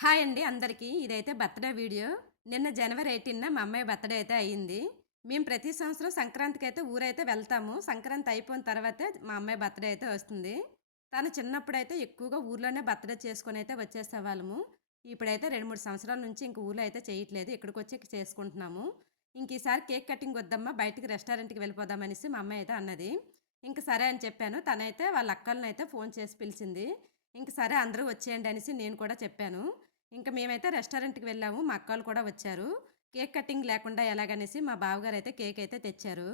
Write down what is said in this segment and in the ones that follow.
Hi అండి అందరికీ. ఇదైతే బర్త్‌డే వీడియో. నిన్న జనవరి 18న మా అమ్మాయి బర్త్‌డే అయితే అయింది. మేము ప్రతి సంవత్సరం సంక్రాంతికైతే ఊరైతే వెళ్తాము. సంక్రాంతి అయిపోయిన తర్వాతే మా అమ్మాయి బర్త్‌డే అయితే వస్తుంది. తను చిన్నప్పుడైతే ఎక్కువగా ఊర్లోనే బర్త్‌డే చేసుకొనైతే వచ్చేసేవాళ్ళము. ఇప్పుడైతే 2, 3 సంవత్సరాల నుంచి ఇంక ఊర్లో అయితే చేయట్లేదు. ఇక్కడికొచ్చి చేసుకుంటున్నాము. ఇంక ఈసారి కేక్ కటింగ్ వద్దమ్మా బయటికి రెస్టారెంట్‌కి వెళ్ళిపోదాం అనేసి మా అమ్మాయి అయితే అన్నది. ఇంక సరే అని చెప్పాను. తనైతే వాళ్ళ అక్కలనైతే ఫోన్ చేసి పిలిచింది. ఇంక సరే అందరూ వచ్చేయండి అనేసి నేను కూడా చెప్పాను. ఇంక మేమైతే రెస్టారెంట్‌కి వెళ్ళాము. మా అక్కోళ్ళు కూడా వచ్చారు. కేక్ కటింగ్ లేకుండా ఎలాగనేసి మా బావగారైతే కేక్ అయితే తెచ్చారు.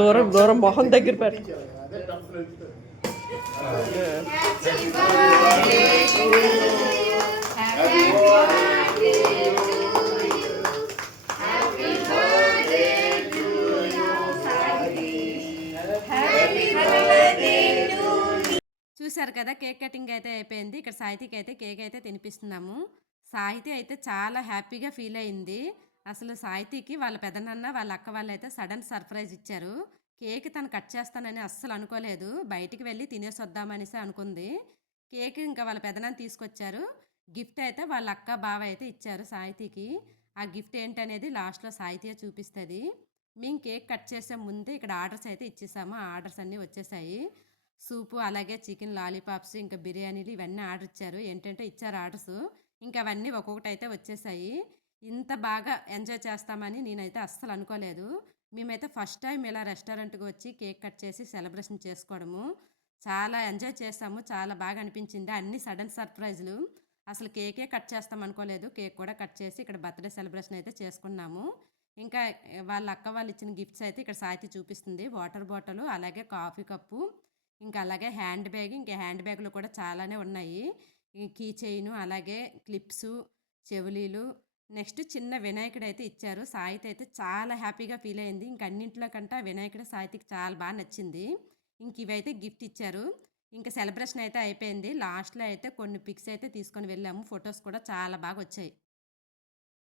దూరం దూరం మొహం దగ్గర పెట్టు. చూసారు కదా! కేక్ కటింగ్ అయితే అయిపోయింది. ఇక్కడ సాహితీకి అయితే కేక్ అయితే తినిపిస్తున్నాము. సాహితీ అయితే చాలా హ్యాపీగా ఫీల్ అయింది. అసలు సాహితీకి వాళ్ళ పెదనాన్న, వాళ్ళ అక్క వాళ్ళైతే సడన్ సర్ప్రైజ్ ఇచ్చారు. కేక్ తను కట్ చేస్తానని అస్సలు అనుకోలేదు. బయటికి వెళ్లి తినేసొద్దామనేసి అనుకుంది. కేక్ ఇంకా వాళ్ళ పెదనాన్న తీసుకొచ్చారు. గిఫ్ట్ అయితే వాళ్ళ అక్క, బావ అయితే ఇచ్చారు సాహితీకి. ఆ గిఫ్ట్ ఏంటనేది లాస్ట్‌లో సాహితీయే చూపిస్తది. మేము కేక్ కట్ చేసే ముందే ఇక్కడ ఆర్డర్స్ అయితే ఇచ్చేసాము. ఆ ఆర్డర్స్ అన్నీ వచ్చేసాయి. సూపు, అలాగే చికెన్ లాలీపాప్స్, ఇంకా బిర్యానీలు ఇవన్నీ ఆర్డర్ ఇచ్చారు. ఏంటంటే ఇచ్చారు ఆర్డర్సు. ఇంకా అవన్నీ ఒక్కొక్కటైతే వచ్చేసాయి. ఇంత బాగా ఎంజాయ్ చేస్తామని నేనైతే అస్సలు అనుకోలేదు. మేమైతే ఫస్ట్ టైం ఇలా రెస్టారెంట్‌కి వచ్చి కేక్ కట్ చేసి సెలబ్రేషన్ చేసుకోవడము. చాలా ఎంజాయ్ చేసాము. చాలా బాగా అనిపించింది. అన్నీ సడన్ సర్ప్రైజ్‌లు. అసలు కేకే కట్ చేస్తాం అనుకోలేదు. కేక్ కూడా కట్ చేసి ఇక్కడ బర్త్‌డే సెలబ్రేషన్ అయితే చేసుకున్నాము. ఇంకా వాళ్ళ అక్క వాళ్ళు ఇచ్చిన గిఫ్ట్స్ అయితే ఇక్కడ సాయితి చూపిస్తుంది. వాటర్ బాటిలు, అలాగే కాఫీ కప్పు, ఇంకా అలాగే హ్యాండ్ బ్యాగ్, ఇంకా హ్యాండ్ బ్యాగ్‌లో కూడా చాలానే ఉన్నాయి. ఈ కీ చైను, అలాగే క్లిప్సు, చెవులీలు, నెక్స్ట్ చిన్న వినాయకుడైతే ఇచ్చారు. సాయిత అయితే చాలా హ్యాపీగా ఫీల్ అయింది. ఇంక అన్నింట్లో కంటే ఆ వినాయకుడు సాయితకి చాలా బా నచ్చింది. ఇంక ఇవైతే గిఫ్ట్ ఇచ్చారు. ఇంక సెలబ్రేషన్ అయితే అయిపోయింది. లాస్ట్‌లో అయితే కొన్ని పిక్స్ అయితే తీసుకొని వెళ్ళాము. ఫోటోస్ కూడా చాలా బాగొచ్చాయి.